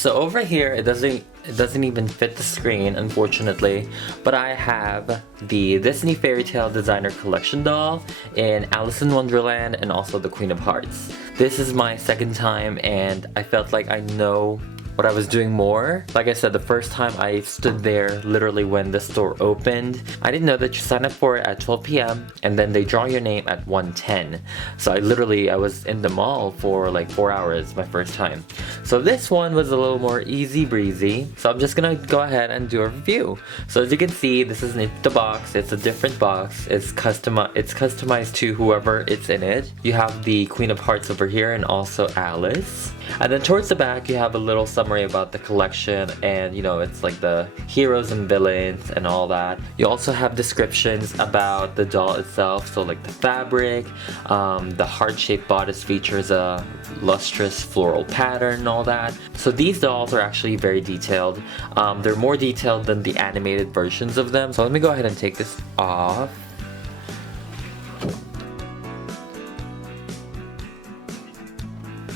So over here, it doesn't even fit the screen, unfortunately, but I have the Disney Fairy Tale Designer Collection doll in Alice in Wonderland and also the Queen of Hearts. This is my second time and I felt like I know what I was doing more. Like I said, the first time I stood there literally when the store opened. I didn't know that you sign up for it at 12 p.m. and then they draw your name at 1:10. So I was in the mall for like 4 hours my first time. So this one was a little more easy breezy. So I'm just gonna go ahead and do a review. So as you can see, this isn't the box. It's a different box. It's customized to whoever it's in it. You have the Queen of Hearts over here and also Alice. And then towards the back, you have a little summary about the collection, and you know, it's like the heroes and villains and all that. You also have descriptions about the doll itself, so like the fabric, the heart-shaped bodice features a lustrous floral pattern and all that. So these dolls are actually very detailed. They're more detailed than the animated versions of them. So let me go ahead and take this off.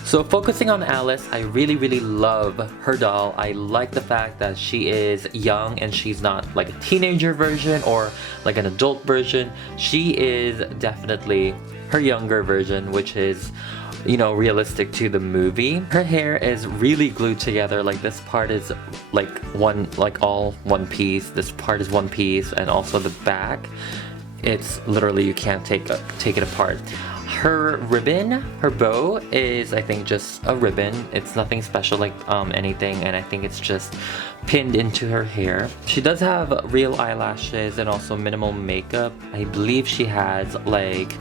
So focusing on Alice, I really love her doll. I like the fact that she is young and she's not like a teenager version or like an adult version. She is definitely her younger version, which is, you know, realistic to the movie. Her hair is really glued together. Like this part is all one piece. This part is one piece, and also the back. It's literally, you can't take it apart. Her ribbon, her bow is, I think, just a ribbon. It's nothing special like anything, and I think it's just pinned into her hair. She does have real eyelashes and also minimal makeup. I believe she has like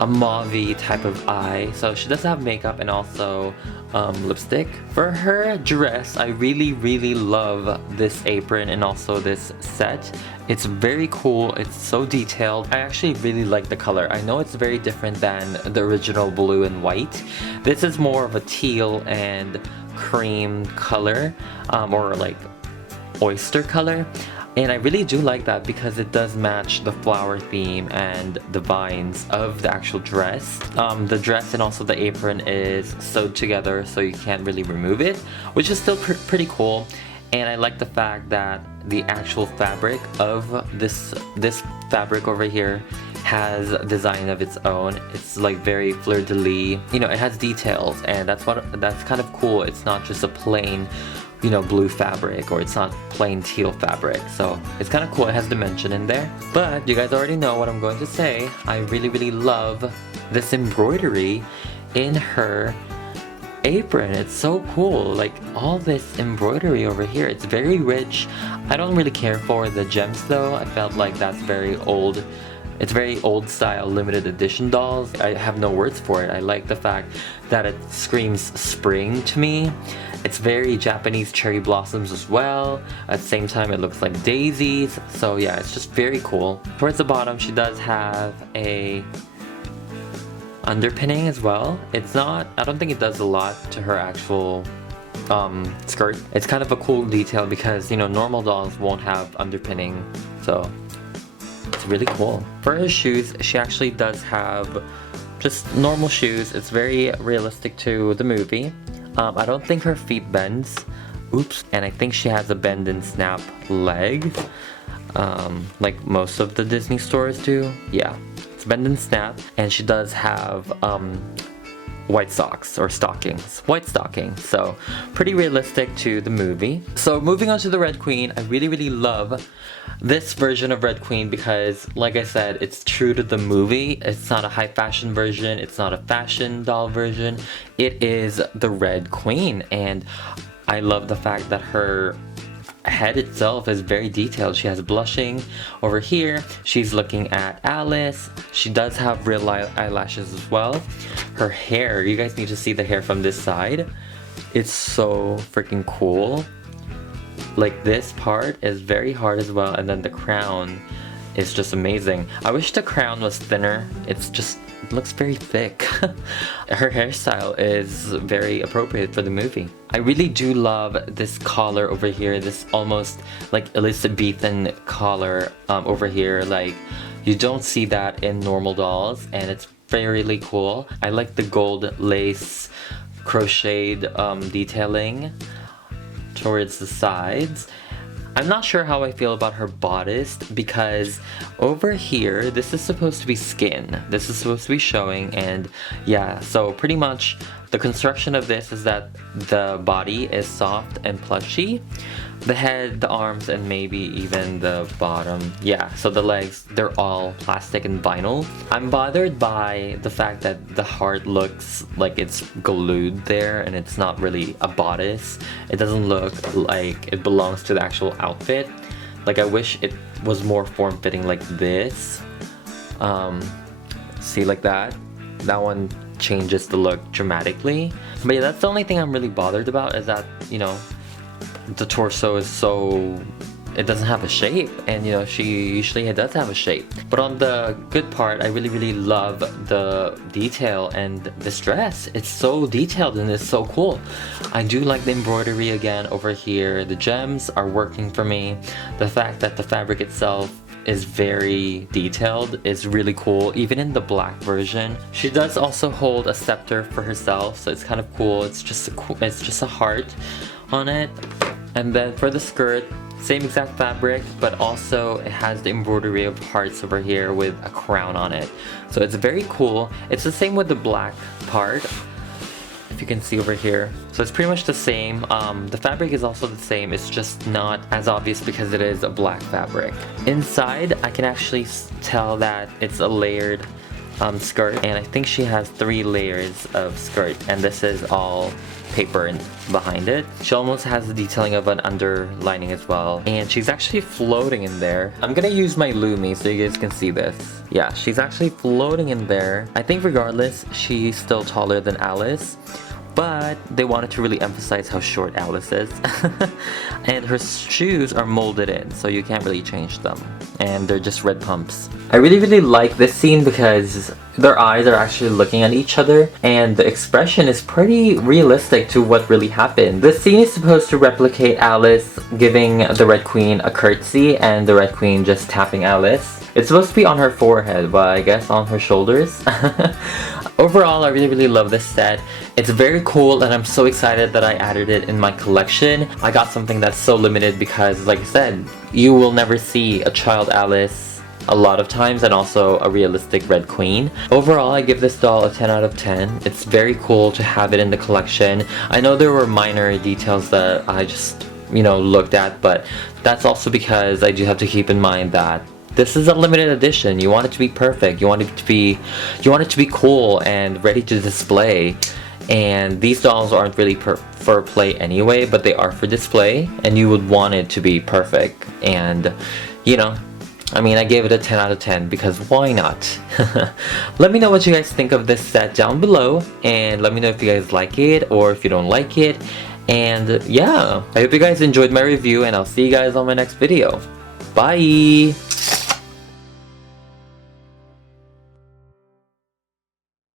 a mauve-y type of eye. So she does have makeup and also lipstick. For her dress, I really love this apron and also this set. It's very cool. It's so detailed. I actually really like the color. I know it's very different than the original blue and white. This is more of a teal and cream color, or like oyster color. And I really do like that because it does match the flower theme and the vines of the actual dress. The dress and also the apron is sewed together, so you can't really remove it, which is still pretty cool. And I like the fact that the actual fabric of this fabric over here has a design of its own. It's like very fleur-de-lis. You know, it has details, and that's kind of cool. It's not just a plain, you know, blue fabric, or it's not plain teal fabric. So it's kind of cool. It has dimension in there. But you guys already know what I'm going to say. I really love this embroidery in her apron. It's so cool. Like all this embroidery over here, it's very rich. I don't really care for the gems though. I felt like that's very old. It's very old style limited edition dolls. I have no words for it. I like the fact that it screams spring to me. It's very Japanese cherry blossoms as well. At the same time, it looks like daisies. So yeah, it's just very cool. Towards the bottom, she does have a underpinning as well. It's not, I don't think it does a lot to her actual skirt. It's kind of a cool detail because, you know, normal dolls won't have underpinning. So it's really cool. For her shoes, she actually does have just normal shoes. It's very realistic to the movie. I don't think her feet bends. Oops. And I think she has a bend and snap leg, like most of the Disney stores do. Yeah, it's bend and snap. And she does have white socks or stockings, white stockings. So pretty realistic to the movie. So moving on to the Red Queen, I really love this version of Red Queen because, like I said, it's true to the movie. It's not a high fashion version. It's not a fashion doll version. It is the Red Queen, and I love the fact that her head itself is very detailed. She has blushing over here. She's looking at Alice. She does have real eyelashes as well. Her hair, you guys need to see the hair from this side. It's so freaking cool. Like this part is very hard as well, and then the crown is just amazing. I wish the crown was thinner. It looks very thick. Her hairstyle is very appropriate for the movie. I really do love this collar over here, this almost like Elizabethan collar over here. Like, you don't see that in normal dolls, and it's really cool. I like the gold lace crocheted detailing. towards the sides. I'm not sure how I feel about her bodice because over here, this is supposed to be skin. This is supposed to be showing, and yeah, so pretty much the construction of this is that the body is soft and plushy. The head, the arms, and maybe even the bottom. Yeah, so the legs, they're all plastic and vinyl. I'm bothered by the fact that the heart looks like it's glued there and it's not really a bodice. It doesn't look like it belongs to the actual outfit. Like, I wish it was more form-fitting like this. See, like that? That one changes the look dramatically. But yeah, that's the only thing I'm really bothered about, is that, you know, the torso is so, it doesn't have a shape, and you know, she usually does have a shape. But on the good part, I really love the detail and this dress. It's so detailed and it's so cool. I do like the embroidery again over here. The gems are working for me. The fact that the fabric itself is very detailed is really cool, even in the black version. She does also hold a scepter for herself, so it's kind of cool. It's just a heart on it. And then for the skirt, same exact fabric, but also it has the embroidery of hearts over here with a crown on it. So it's very cool. It's the same with the black part, if you can see over here. So it's pretty much the same. The fabric is also the same, it's just not as obvious because it is a black fabric. Inside, I can actually tell that it's a layered skirt, and I think she has 3 layers of skirt, and this is all paper behind it. She almost has the detailing of an underlining as well, and she's actually floating in there. I'm gonna use my Lumi so you guys can see this. Yeah, she's actually floating in there. I think regardless, she's still taller than Alice, but they wanted to really emphasize how short Alice is. And her shoes are molded in, so you can't really change them, and they're just red pumps. I really like this scene because their eyes are actually looking at each other, and the expression is pretty realistic to what really happened. This scene is supposed to replicate Alice giving the Red Queen a curtsy and the Red Queen just tapping Alice. It's supposed to be on her forehead, but I guess on her shoulders. Overall, I really love this set. It's very cool, and I'm so excited that I added it in my collection. I got something that's so limited because, like I said, you will never see a child Alice a lot of times, and also a realistic Red Queen. Overall, I give this doll a 10 out of 10. It's very cool to have it in the collection. I know there were minor details that I just, you know, looked at, but that's also because I do have to keep in mind that this is a limited edition. You want it to be perfect. You want it to be cool and ready to display. And these dolls aren't really for play anyway, but they are for display, and you would want it to be perfect. And you know, I mean, I gave it a 10 out of 10 because why not? Let me know what you guys think of this set down below, and let me know if you guys like it or if you don't like it. And yeah, I hope you guys enjoyed my review, and I'll see you guys on my next video. Bye!